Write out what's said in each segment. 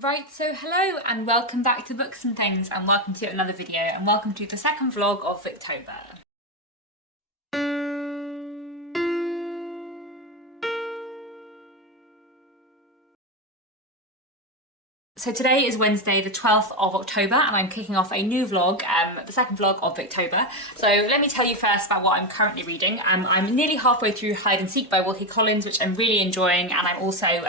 Right, so hello and welcome back to Books and Things, and welcome to another video, and welcome to the second vlog of Victober. So today is Wednesday the 12th of October and I'm kicking off a new vlog, the second vlog of Victober. So let me tell you first about what I'm currently reading. I'm nearly halfway through Hide and Seek by Wilkie Collins, which I'm really enjoying, and I'm also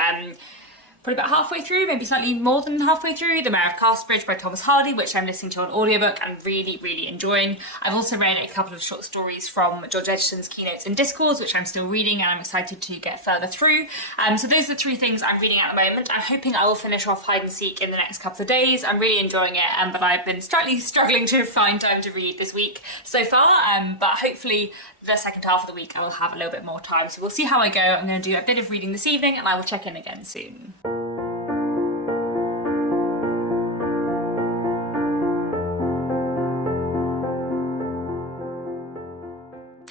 probably about halfway through, maybe slightly more than halfway through, The Mayor of Casterbridge by Thomas Hardy, which I'm listening to on audiobook and really enjoying. I've also read a couple of short stories from George Edgerton's Keynotes and Discourse, which I'm still reading and I'm excited to get further through. So those are the three things I'm reading at the moment. I'm hoping I will finish off Hide and Seek in the next couple of days. I'm really enjoying it, but I've been slightly struggling to find time to read this week so far, but hopefully the second half of the week I will have a little bit more time. So we'll see how I go. I'm going to do a bit of reading this evening and I will check in again soon.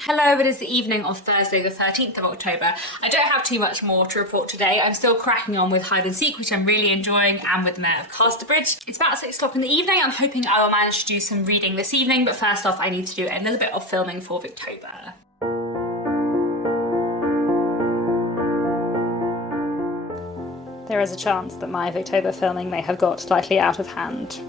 Hello, it is the evening of Thursday the 13th of October. I don't have too much more to report today. I'm still cracking on with Hide and Seek, which I'm really enjoying, and with The Mayor of Casterbridge. It's about 6 o'clock in the evening. I'm hoping I will manage to do some reading this evening, but first off I need to do a little bit of filming for Victober. There is a chance that my Victober filming may have got slightly out of hand.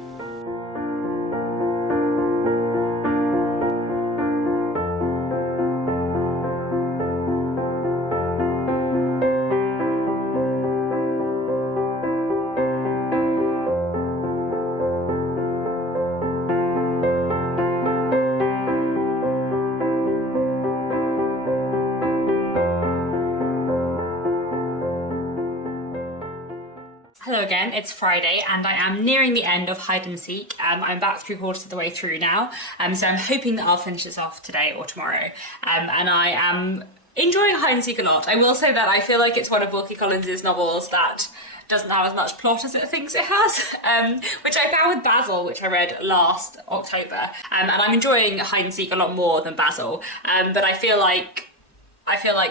Hello again, it's Friday and I am nearing the end of Hide and Seek. I'm about 3/4 of the way through now, so I'm hoping that I'll finish this off today or tomorrow. And I am enjoying Hide and Seek a lot. I will say that I feel like it's one of Wilkie Collins' novels that doesn't have as much plot as it thinks it has, which I found with Basil, which I read last October. And I'm enjoying Hide and Seek a lot more than Basil, but I feel like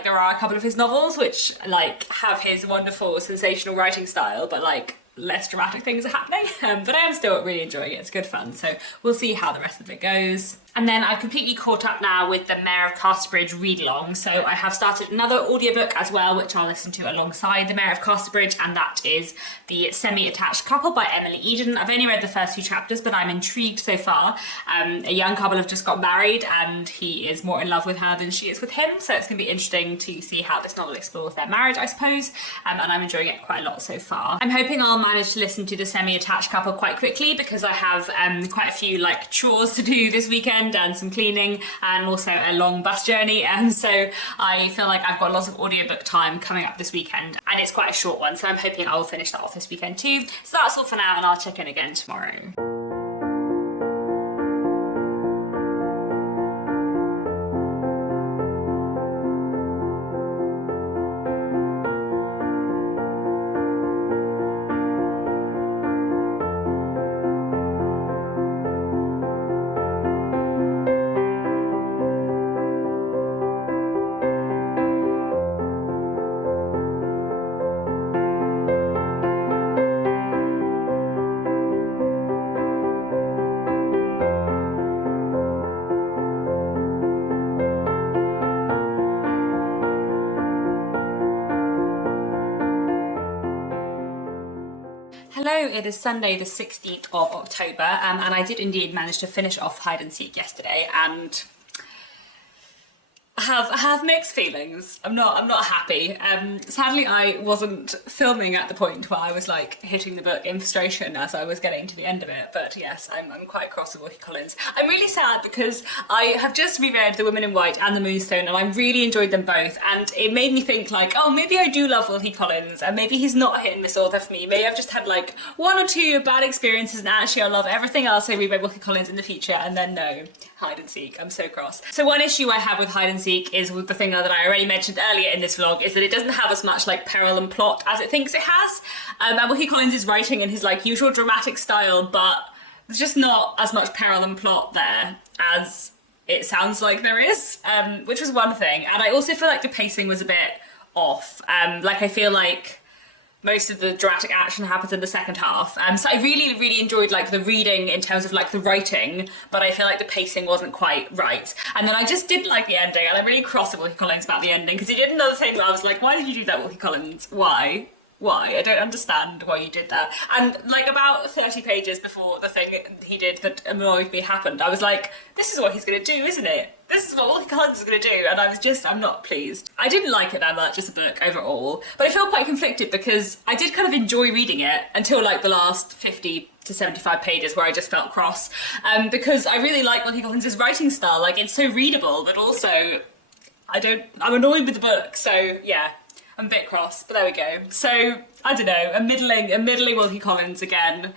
there are a couple of his novels which have his wonderful sensational writing style, but less dramatic things are happening. But I am still really enjoying it. It's good fun. So we'll see how the rest of it goes. And then I've completely caught up now with the Mayor of Casterbridge read-along. So I have started another audiobook as well, which I'll listen to alongside the Mayor of Casterbridge, and that is The Semi-Attached Couple by Emily Eden. I've only read the first few chapters, but I'm intrigued so far. A young couple have just got married and he is more in love with her than she is with him. So it's going to be interesting to see how this novel explores their marriage, I suppose. And I'm enjoying it quite a lot so far. I'm hoping I'll manage to listen to The Semi-Attached Couple quite quickly because I have quite a few chores to do this weekend and some cleaning and also a long bus journey, and so I feel like I've got lots of audiobook time coming up this weekend, and it's quite a short one, so I'm hoping I will finish that off this weekend too. So that's all for now and I'll check in again tomorrow. Hello, it is Sunday the 16th of October, and I did indeed manage to finish off Hide and Seek yesterday, and I have mixed feelings. I'm not happy. Sadly I wasn't filming at the point where I was hitting the book in frustration as I was getting to the end of it, but yes, I'm quite cross with Wilkie Collins. I'm really sad because I have just reread The Woman in White and The Moonstone and I really enjoyed them both, and it made me think oh, maybe I do love Wilkie Collins and maybe he's not hitting this author for me. Maybe I've just had one or two bad experiences and actually I'll love everything else I read by Wilkie Collins in the future, and then no, Hide and Seek. I'm so cross. So one issue I have with Hide and Seek is with the thing that I already mentioned earlier in this vlog, is that it doesn't have as much peril and plot as it thinks it has. And Wilkie Collins is writing in his usual dramatic style, but there's just not as much peril and plot there as it sounds like there is, which was one thing. And I also feel like the pacing was a bit off. I feel like most of the dramatic action happens in the second half. So I really, really enjoyed like the reading in terms of like the writing, but I feel like the pacing wasn't quite right. And then I just didn't like the ending, and I'm really cross at Wilkie Collins about the ending, because he did another thing where I was like, why did you do that, Wilkie Collins? Why? I don't understand why you did that. And like about 30 pages before the thing he did that annoyed me happened, I was like, this is what he's going to do, isn't it? This is what Wilkie Collins is going to do. And I'm not pleased. I didn't like it that much as a book overall, but I feel quite conflicted because I did kind of enjoy reading it until like the last 50 to 75 pages where I just felt cross. Because I really like Wilkie Collins' writing style. Like, it's so readable, but also I'm annoyed with the book. So yeah. I'm a bit cross, but there we go. So, I don't know, a middling Wilkie Collins again.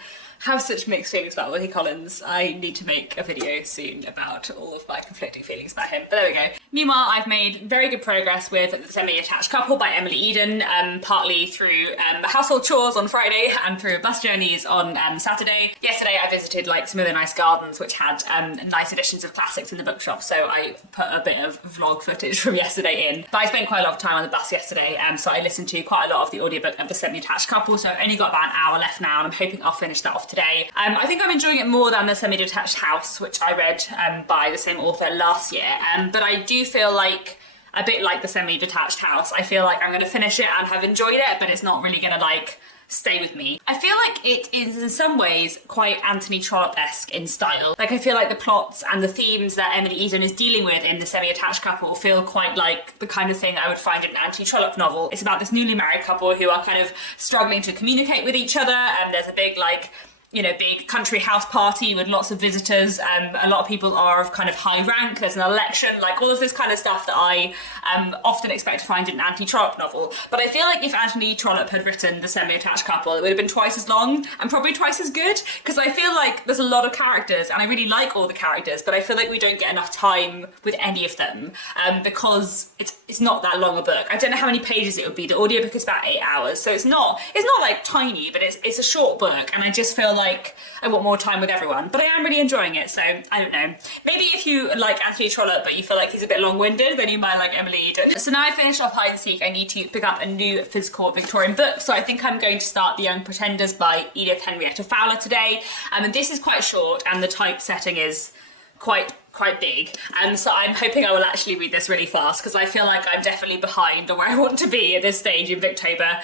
Have such mixed feelings about Wilkie Collins. I need to make a video soon about all of my conflicting feelings about him, but there we go. Meanwhile, I've made very good progress with The Semi-Attached Couple by Emily Eden, partly through household chores on Friday and through bus journeys on Saturday. Yesterday I visited like some really nice gardens which had nice editions of classics in the bookshop, so I put a bit of vlog footage from yesterday in. But I spent quite a lot of time on the bus yesterday, so I listened to quite a lot of the audiobook of The Semi-Attached Couple, so I've only got about an hour left now, and I'm hoping I'll finish that off today. I think I'm enjoying it more than The Semi-Detached House, which I read by the same author last year, but I do feel like, a bit like The Semi-Detached House, I feel like I'm going to finish it and have enjoyed it, but it's not really going to like stay with me. I feel like it is in some ways quite Anthony Trollope-esque in style. Like, I feel like the plots and the themes that Emily Eden is dealing with in The Semi-Attached Couple feel quite like the kind of thing I would find in an Anthony Trollope novel. It's about this newly married couple who are kind of struggling to communicate with each other, and there's a big like, you know, big country house party with lots of visitors. A lot of people are of kind of high rank. There's an election, like all of this kind of stuff that I often expect to find in an Anthony Trollope novel. But I feel like if Anthony Trollope had written The Semi-Attached Couple, it would have been twice as long and probably twice as good, because I feel like there's a lot of characters and I really like all the characters, but I feel like we don't get enough time with any of them because it's not that long a book. I don't know how many pages it would be. The audiobook is about 8 hours, so it's not like tiny, but it's a short book, and I just feel like I want more time with everyone. But I am really enjoying it, so I don't know. Maybe if you like Anthony Trollope but you feel like he's a bit long-winded, then you might like Emily Eden. So now I finished off Hide and Seek, I need to pick up a new physical Victorian book, so I think I'm going to start The Young Pretenders by Edith Henrietta Fowler today. And this is quite short, and the typesetting is quite big, and so I'm hoping I will actually read this really fast, because I feel like I'm definitely behind on where I want to be at this stage in Victober.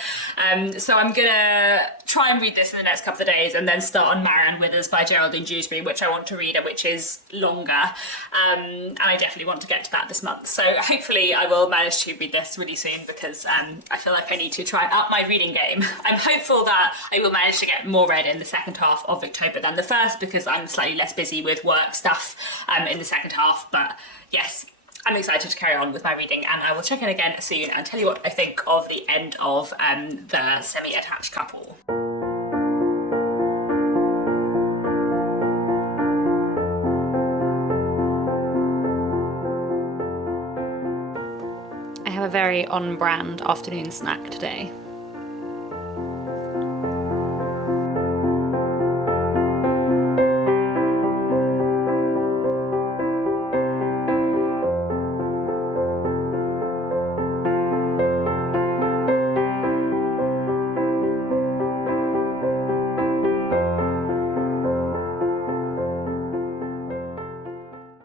So I'm gonna try and read this in the next couple of days, and then start on Marianne Withers by Geraldine Dewsbury, which I want to read, which is longer, and I definitely want to get to that this month. So hopefully I will manage to read this really soon, because I feel like I need to try and up my reading game. I'm hopeful that I will manage to get more read in the second half of Victober than the first, because I'm slightly less busy with work stuff in the second half. But yes, I'm excited to carry on with my reading, and I will check in again soon and tell you what I think of the end of The Semi-Attached Couple. I have a very on-brand afternoon snack today.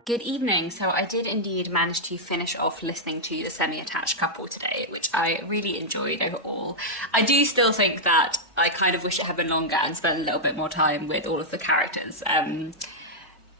Good evening. So I did indeed manage to finish off listening to The Semi-Attached Couple today, which I really enjoyed overall. I do still think that I kind of wish it had been longer and spent a little bit more time with all of the characters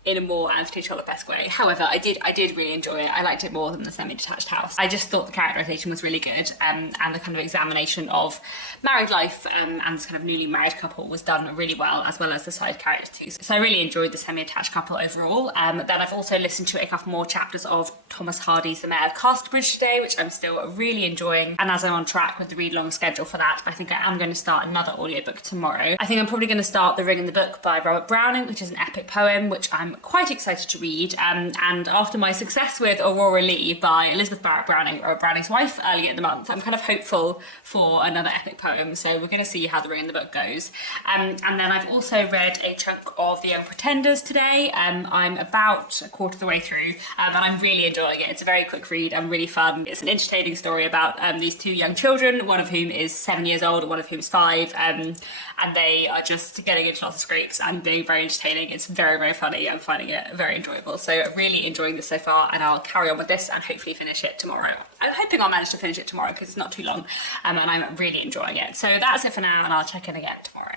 in a more Anthony Trollope-esque way. However, I did really enjoy it. I liked it more than The Semi-Detached House. I just thought the characterization was really good, and the kind of examination of married life and this kind of newly married couple was done really well as the side characters too. So I really enjoyed The Semi-Attached Couple overall. Then I've also listened to a couple more chapters of Thomas Hardy's The Mayor of Casterbridge today, which I'm still really enjoying. And as I'm on track with the read-along schedule for that, I think I am going to start another audiobook tomorrow. I think I'm probably going to start The Ring and the Book by Robert Browning, which is an epic poem, which I'm am quite excited to read, and after my success with Aurora Lee by Elizabeth Barrett Browning, or Browning's wife, earlier in the month, I'm kind of hopeful for another epic poem, so we're going to see how the Ring in the Book goes. And then I've also read a chunk of The Young Pretenders today. I'm about a quarter of the way through, and I'm really enjoying it. It's a very quick read and really fun. It's an entertaining story about these two young children, one of whom is 7 years old and one of whom is 5, and they are just getting into lots of scrapes and being very entertaining. It's very, very funny. I'm finding it very enjoyable. So really enjoying this so far, and I'll carry on with this and hopefully finish it tomorrow. I'm hoping I'll manage to finish it tomorrow because it's not too long, and I'm really enjoying it. So that's it for now, and I'll check in again tomorrow.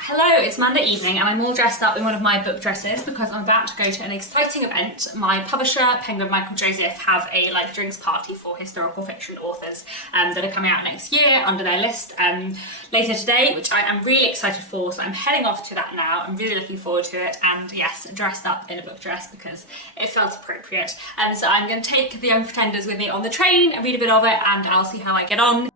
Hello, it's Monday evening and I'm all dressed up in one of my book dresses because I'm about to go to an exciting event. My publisher, Penguin Michael Joseph, have a like drinks party for historical fiction authors that are coming out next year under their list later today, which I am really excited for. So I'm heading off to that now. I'm really looking forward to it, and yes, dressed up in a book dress because it felt appropriate. So I'm going to take The Young Pretenders with me on the train and read a bit of it, and I'll see how I get on.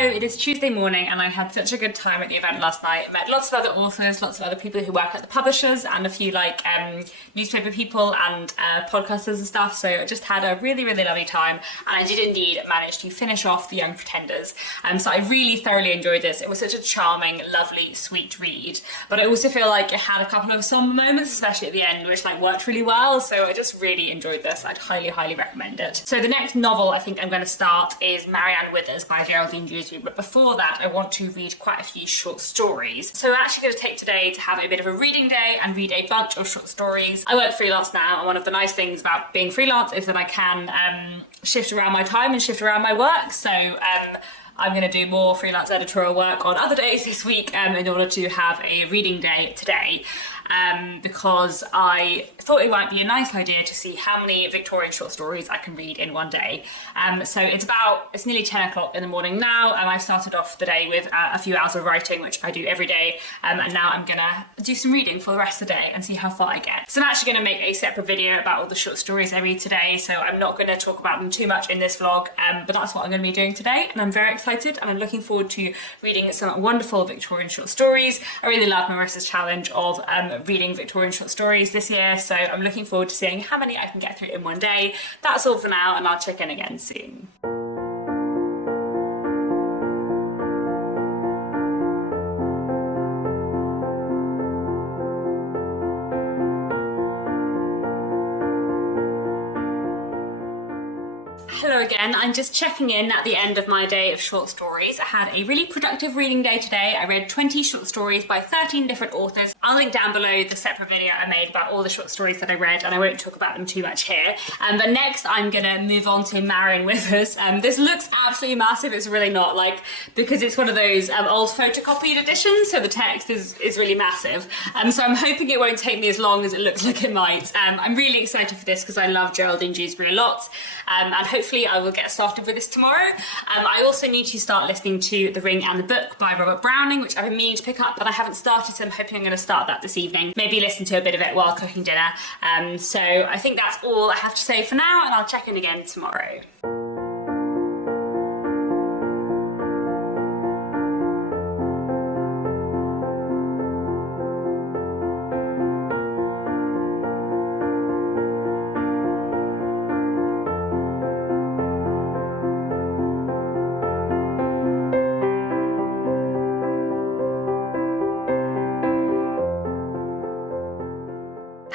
It is Tuesday morning and I had such a good time at the event last night. I met lots of other authors, lots of other people who work at the publishers, and a few like newspaper people and podcasters and stuff. So I just had a really, really lovely time, and I did indeed manage to finish off The Young Pretenders. So I really thoroughly enjoyed this. It was such a charming, lovely, sweet read, but I also feel like it had a couple of somber moments, especially at the end, which like worked really well. So I just really enjoyed this. I'd highly, highly recommend it. So the next novel I think I'm going to start is Marianne Withers by Geraldine Dewsbury. But before that, I want to read quite a few short stories. So I'm actually going to take today to have a bit of a reading day and read a bunch of short stories. I work freelance now, and one of the nice things about being freelance is that I can shift around my time and shift around my work. So I'm going to do more freelance editorial work on other days this week in order to have a reading day today. Because I thought it might be a nice idea to see how many Victorian short stories I can read in one day. So it's nearly 10 o'clock in the morning now, and I've started off the day with a few hours of writing, which I do every day, and now I'm gonna do some reading for the rest of the day and see how far I get. So I'm actually gonna make a separate video about all the short stories I read today, so I'm not gonna talk about them too much in this vlog, but that's what I'm gonna be doing today, and I'm very excited, and I'm looking forward to reading some wonderful Victorian short stories. I really love Marissa's challenge of reading Victorian short stories this year, so I'm looking forward to seeing how many I can get through in one day. That's all for now, and I'll check in again soon. Hello again, I'm just checking in at the end of my day of short stories. I had a really productive reading day today. I read 20 short stories by 13 different authors. I'll link down below the separate video I made about all the short stories that I read, and I won't talk about them too much here. But next I'm gonna move on to Marianne Withers. This looks absolutely massive. It's really not, like, because it's one of those old photocopied editions, so the text is really massive. So I'm hoping it won't take me as long as it looks like it might. I'm really excited for this because I love Geraldine Dewsbury a lot, and hopefully I will get started with this tomorrow. I also need to start listening to The Ring and the Book by Robert Browning, which I've been meaning to pick up, but I haven't started, so I'm hoping I'm going to start that this evening. Maybe listen to a bit of it while cooking dinner. So I think that's all I have to say for now, and I'll check in again tomorrow.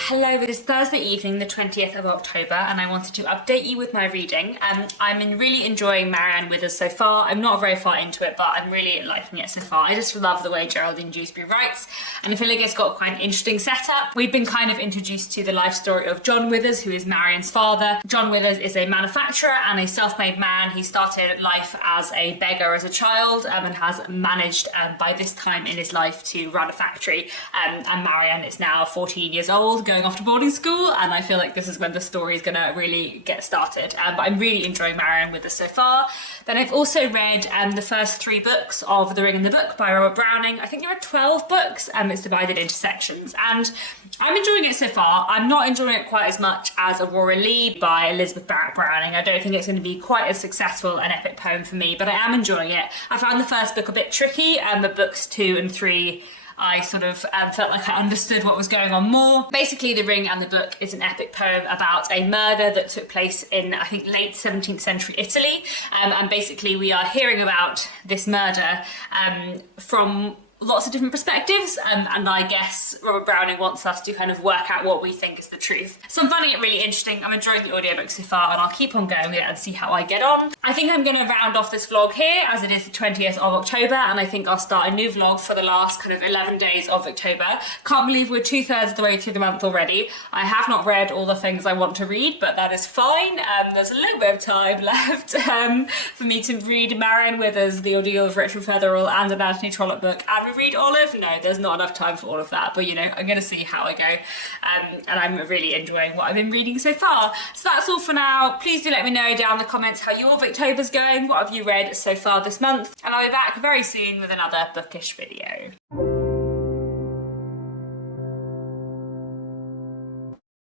Hello, it is Thursday evening, the 20th of October, and I wanted to update you with my reading. I'm really enjoying Marianne Withers so far. I'm not very far into it, but I'm really liking it so far. I just love the way Geraldine Dewsbury writes, and I feel like it's got quite an interesting setup. We've been kind of introduced to the life story of John Withers, who is Marianne's father. John Withers is a manufacturer and a self-made man. He started life as a beggar as a child and has managed by this time in his life to run a factory. And Marianne is now 14 years old, going off to boarding boarding school, and I feel like this is when the story is going to really get started. But I'm really enjoying Marianne Withers so far. Then I've also read the first 3 books of The Ring and the Book by Robert Browning. I think there are 12 books, it's divided into sections, and I'm enjoying it so far. I'm not enjoying it quite as much as Aurora Leigh by Elizabeth Barrett Browning. I don't think it's going to be quite as successful an epic poem for me, but I am enjoying it. I found the first book a bit tricky, and the books 2 and 3 I sort of felt like I understood what was going on more. Basically, The Ring and the Book is an epic poem about a murder that took place in, I think, late 17th century Italy. And basically we are hearing about this murder from lots of different perspectives, and I guess Robert Browning wants us to kind of work out what we think is the truth. So I'm finding it really interesting. I'm enjoying the audiobook so far, and I'll keep on going with it and see how I get on. I think I'm going to round off this vlog here, as it is the 20th of October, and I think I'll start a new vlog for the last kind of 11 days of October. Can't believe we're 2/3 of the way through the month already. I have not read all the things I want to read, but that is fine. There's a little bit of time left for me to read Marianne Withers, The Ordeal of Richard Featherall, and an Anthony Trollope book, and read Olive. No, there's not enough time for all of that, but you know, I'm gonna see how I go, and I'm really enjoying what I've been reading so far. So that's all for now. Please do let me know down in the comments how your Victober's going, what have you read so far this month, and I'll be back very soon with another bookish video.